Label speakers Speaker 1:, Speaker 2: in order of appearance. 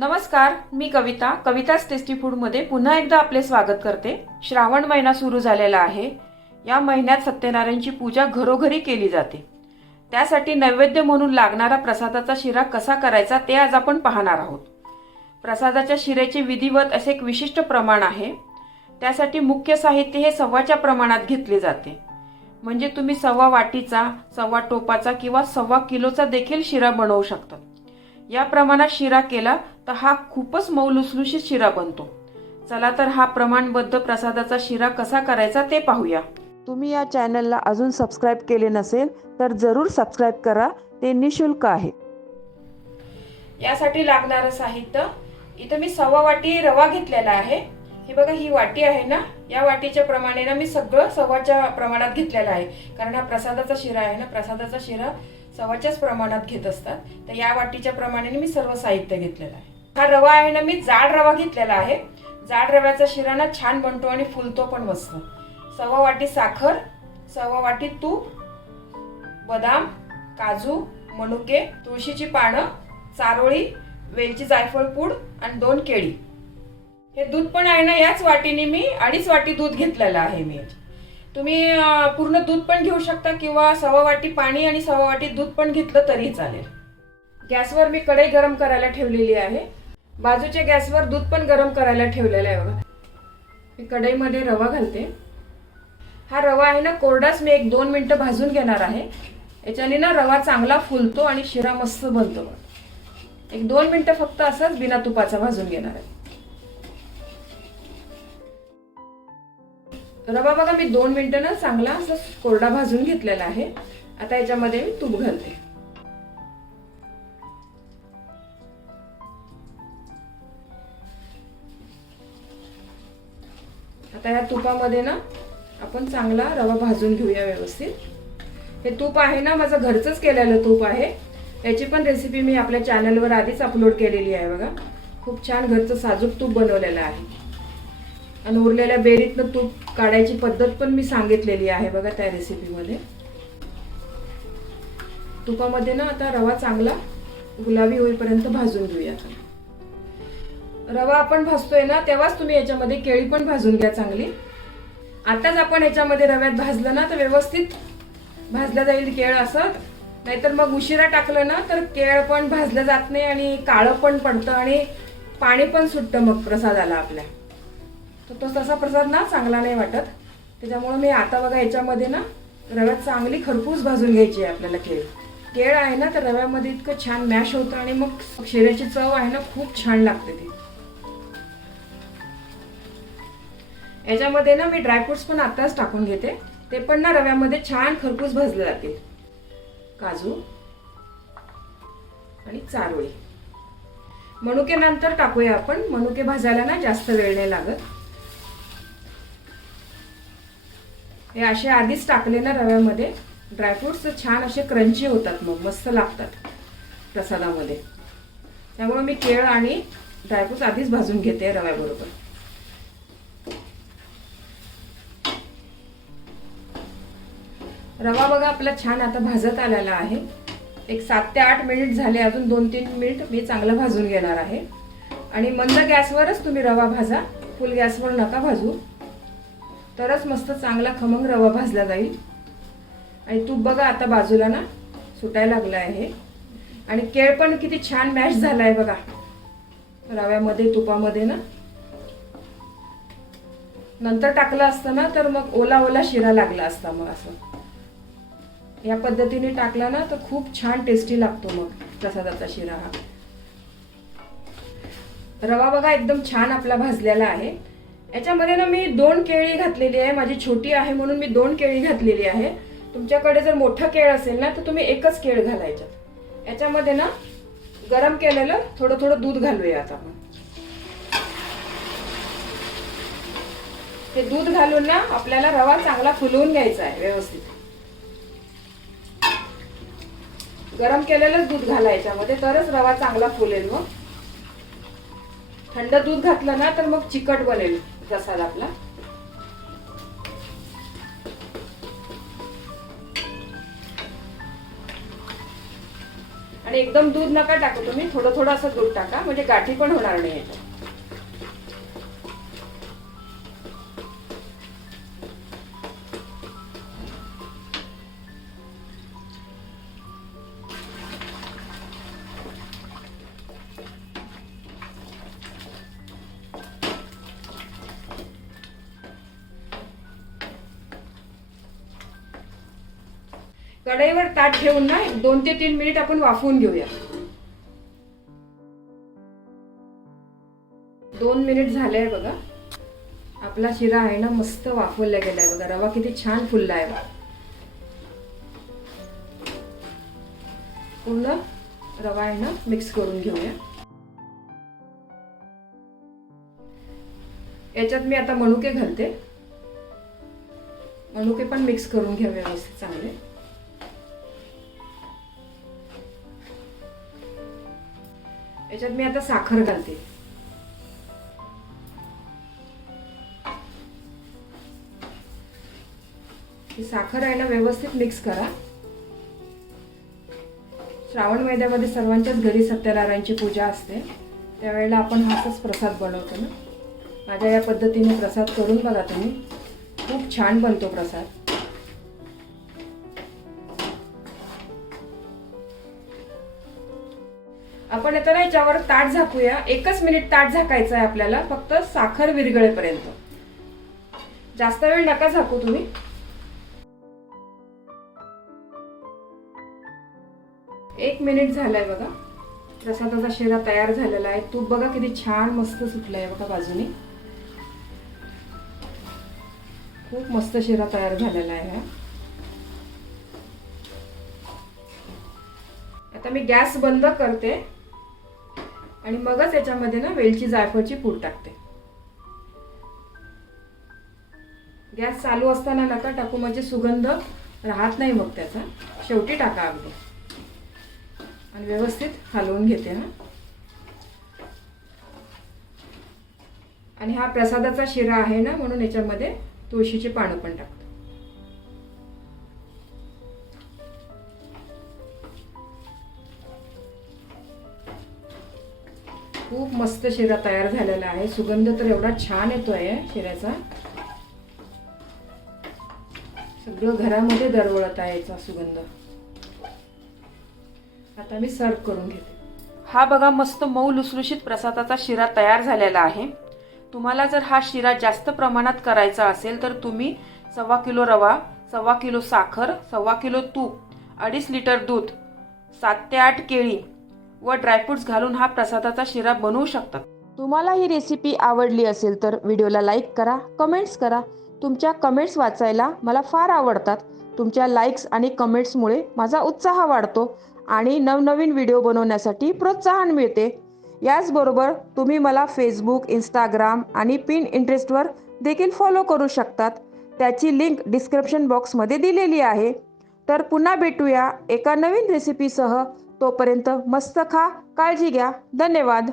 Speaker 1: नमस्कार मी कविता. कविताच टेस्टी फूडमध्ये पुन्हा एकदा आपले स्वागत करते. श्रावण महिना सुरू झालेला आहे. या महिन्यात सत्यनारायणची पूजा घरोघरी केली जाते. त्यासाठी नैवेद्य म्हणून लागणारा प्रसादाचा शिरा कसा करायचा ते आज आपण पाहणार आहोत. प्रसादाच्या शिरेचे विधिवत असे एक विशिष्ट प्रमाण आहे. त्यासाठी मुख्य साहित्य हे सव्वाच्या प्रमाणात घेतले जाते. म्हणजे तुम्ही सव्वा वाटीचा सव्वा टोपाचा किंवा सव्वा किलोचा देखील शिरा बनवू शकता या प्रमाणात शिरा केला तर हा खूपच मऊ लुसलुशीत शिरा बनतो. चला तर हा प्रमाणबद्ध प्रसादाचा शिरा कसा करायचा ते पाहूया. तुम्ही या चॅनलला अजून सबस्क्राईब केले नसेल तर जरूर सबस्क्राईब करा. ते निशुल्क आहे. यासाठी लागणारं साहित्य इथं मी सव्वा वाटी रवा घेतलेला आहे. ही बघा ही वाटी आहे ना या वाटीच्या प्रमाणे ना मी सगळं सव्वाच्या प्रमाणात घेतलेलं आहे. कारण हा प्रसादाचा शिरा आहे ना प्रसादाचा शिरा सव्वाच्याच प्रमाणात घेत असतात. तर या वाटीच्या प्रमाणे मी सर्व साहित्य घेतलेलं आहे. हा रवा आहे ना मी जाड रवा घेतलेला आहे. जाड रव्याचा शिरा ना छान बनतो आणि फुलतो पण मस्त. सव्वा वाटी साखर सव्वा वाटी तूप बदाम काजू मनुके तुळशीची पानं चारोळी वेलची जायफळ पूड आणि दोन केळी. हे दूध पण आहे ना याच वाटीने मी अडीच वाटी दूध घेतलेलं आहे मी तुम्ही पूर्ण दूध पण घेऊ शकता किंवा सव्वा वाटी पाणी आणि सव्वा वाटी दूध पण घेतलं तरी चालेल. गॅसवर मी कढई गरम करायला ठेवलेली आहे. बाजूच्या गॅसवर दूध पण गरम करायला ठेवलेलं आहे बघा. मी कढईमध्ये रवा घालते. हा रवा आहे ना कोरडाच मी एक दोन मिनटं भाजून घेणार आहे. याच्याने ना रवा चांगला फुलतो आणि शिरा मस्त बनतो एक दोन मिनटं फक्त असंच बिना तुपाचा भाजून घेणार आहे. रवा बघा मी दोन मिनटं ना चांगला असं कोरडा भाजून घेतलेला आहे. आता याच्यामध्ये मी तूप घालते. आता या तुपामध्ये ना आपण चांगला रवा भाजून घेऊया व्यवस्थित. हे तूप आहे ना माझं घरचंच केलेलं तूप आहे. याची पण रेसिपी मी आपल्या चॅनलवर आधीच अपलोड केलेली आहे बघा. खूप छान घरचं साजूक तूप बनवलेलं आहे. आणि उरलेल्या बेरीतनं तूप काढायची पद्धत पण मी सांगितलेली आहे बघा त्या रेसिपीमध्ये तुपामध्ये ना आता रवा चांगला गुलाबी होईपर्यंत भाजून घेऊया रवा आपण भाजतोय ना तेव्हाच तुम्ही याच्यामध्ये केळी पण भाजून घ्या चांगली. आताच आपण याच्यामध्ये रव्यात भाजलं ना तर व्यवस्थित भाजलं जाईल केळ असं. नाहीतर मग उशिरा टाकलं ना तर केळ पण भाजलं जात नाही आणि काळं पण पडतं आणि पाणी पण सुटतं मग प्रसादाला आपल्या. तर तो तसा प्रसाद ना चांगला नाही वाटत. त्याच्यामुळं मी आता बघा याच्यामध्ये ना रव्यात चांगली खरपूस भाजून घ्यायची आहे आपल्याला केळ. केळ आहे ना तर रव्यामध्ये इतकं छान मॅश होतं आणि मग शेऱ्याची चव आहे ना खूप छान लागते ती. याच्यामध्ये ना मी ड्रायफ्रुट्स पण आत्ताच टाकून घेते. ते पण ना रव्यामध्ये छान खरपूस भाजले जातील. काजू आणि चारोळी. मनुके नंतर टाकूया आपण. मनुके भाजायला ना जास्त वेळ नाही लागत. हे असे आधीच टाकले ना रव्यामध्ये ड्रायफ्रुट्स छान असे क्रंची होतात मग मस्त लागतात प्रसादामध्ये. त्यामुळे मी केळ आणि ड्रायफ्रुट्स आधीच भाजून घेते रव्याबरोबर. रवा बघा आपला छान आता भाजत आलेला आहे. एक सात ते आठ मिनिट झाले अजून दोन तीन मिनिट मी चांगलं भाजून घेणार आहे. आणि मंद गॅसवरच तुम्ही रवा भाजा. फुल गॅसवर नका भाजू. तरच मस्त चांगला खमंग रवा भाजला जाईल. आणि तूप बघा आता बाजूला ना सुटायला लागलं आहे आणि केळ पण किती छान मॅश झाला आहे बघा. रव्यामध्ये तुपामध्ये ना. नंतर टाकलं असतं ना तर मग ओला ओला शिरा लागला असता मग असं. या पद्धतीने टाकला ना तर खूप छान टेस्टी लागतो मग प्रसादाचा शिरा हा. रवा बघा एकदम छान आपला भाजलेला आहे. याच्यामध्ये ना मी दोन केळी घातलेली आहे. माझी छोटी आहे म्हणून मी दोन केळी घातलेली आहे. तुमच्याकडे जर मोठं केळ असेल ना तर तुम्ही एकच केळ घालायच्यात याच्यामध्ये ना गरम केलेलं थोडं थोडं दूध घालूया आता आपण. ते दूध घालून ना आपल्याला रवा चांगला फुलवून घ्यायचा आहे व्यवस्थित. गरम केलेलंच दूध घाला याच्यामध्ये तरच रवा चांगला फुलेल मग. थंड दूध घातलं ना तर मग चिकट बनेल. प्रसाद आपला. आणि एकदम दूध नका टाकू तुम्ही थोडं थोडं असं दूध टाका म्हणजे गाठी पण होणार नाही याच्यात कढईवर ताट ठेवून ना एक दोन ते तीन मिनिट आपण वाफवून घेऊया. दोन मिनिट झाले आहे बघा. आपला शिरा आहे ना मस्त वाफवला गेलाय बघा. रवा किती छान फुलला आहे बघा. पूर्ण रवा आहे ना मिक्स करून घेऊया. याच्यात मी आता मनुके घालते. मनुके पण मिक्स करून घेऊया व्यवस्थित चांगले. त्याच्यात मी आता साखर घालते. साखर आहे ना व्यवस्थित मिक्स करा. श्रावण महिन्यामध्ये सर्वांच्याच घरी सत्यनारायणची पूजा असते. त्यावेळेला आपण हाच प्रसाद बनवतो ना. माझ्या या पद्धतीने प्रसाद करून बघा तुम्ही. खूप छान बनतो प्रसाद. आपण आता ना याच्यावर ताट झाकूया. एकच मिनिट ताट झाकायचं आहे आपल्याला फक्त साखर विरगळेपर्यंत जास्त वेळ नका झाकू तुम्ही. एक मिनिट झालाय बघा. प्रसादाचा शिरा तयार झालेला आहे. तूप बघा किती छान मस्त सुटलंय बघा बाजूने. खूप मस्त शिरा तयार झालेला आहे हा. आता मी गॅस बंद करते. आणि मगच याच्यामध्ये ना वेलची जायफळची पूड टाकते. गॅस चालू असताना नका टाकू म्हणजे सुगंध राहत नाही मग त्याचा. शेवटी टाका अगदी. आणि व्यवस्थित हलवून घेते हा. आणि हा प्रसादाचा शिरा आहे ना म्हणून याच्यामध्ये तुळशीची पानं पण टाकते खूप मस्त शिरा तयार झालेला आहे. सुगंध तर एवढा छान येतो आहे शिऱ्याचा. सगळं घरामध्ये दरवळत आहे याचा सुगंध. आता मी सर्व करून घेते. हा बघा मस्त मऊ लुसलुशीत प्रसादाचा शिरा तयार झालेला आहे. तुम्हाला जर हा शिरा जास्त प्रमाणात करायचा असेल तर तुम्ही सव्वा किलो रवा सव्वा किलो साखर सव्वा किलो तूप अडीच लिटर दूध सात ते आठ केळी व ड्रायफ्रुट्स घालून हा प्रसादाचा शिरा बनवू शकतात.
Speaker 2: तुम्हाला ही रेसिपी आवडली असेल तर व्हिडिओला लाईक करा कमेंट्स करा. तुमच्या कमेंट्स वाचायला मला फार आवडतात. तुमच्या लाईक्स आणि कमेंट्समुळे माझा उत्साह वाढतो आणि नवनवीन व्हिडिओ बनवण्यासाठी प्रोत्साहन मिळते. याचबरोबर तुम्ही मला फेसबुक इंस्टाग्राम आणि पिन इंटरेस्टवर देखील फॉलो करू शकतात. त्याची लिंक डिस्क्रिप्शन बॉक्समध्ये दिलेली आहे. तर पुन्हा भेटूया एका नवीन रेसिपीसह तोपर्यंत मस्त खा काळजी घ्या. धन्यवाद.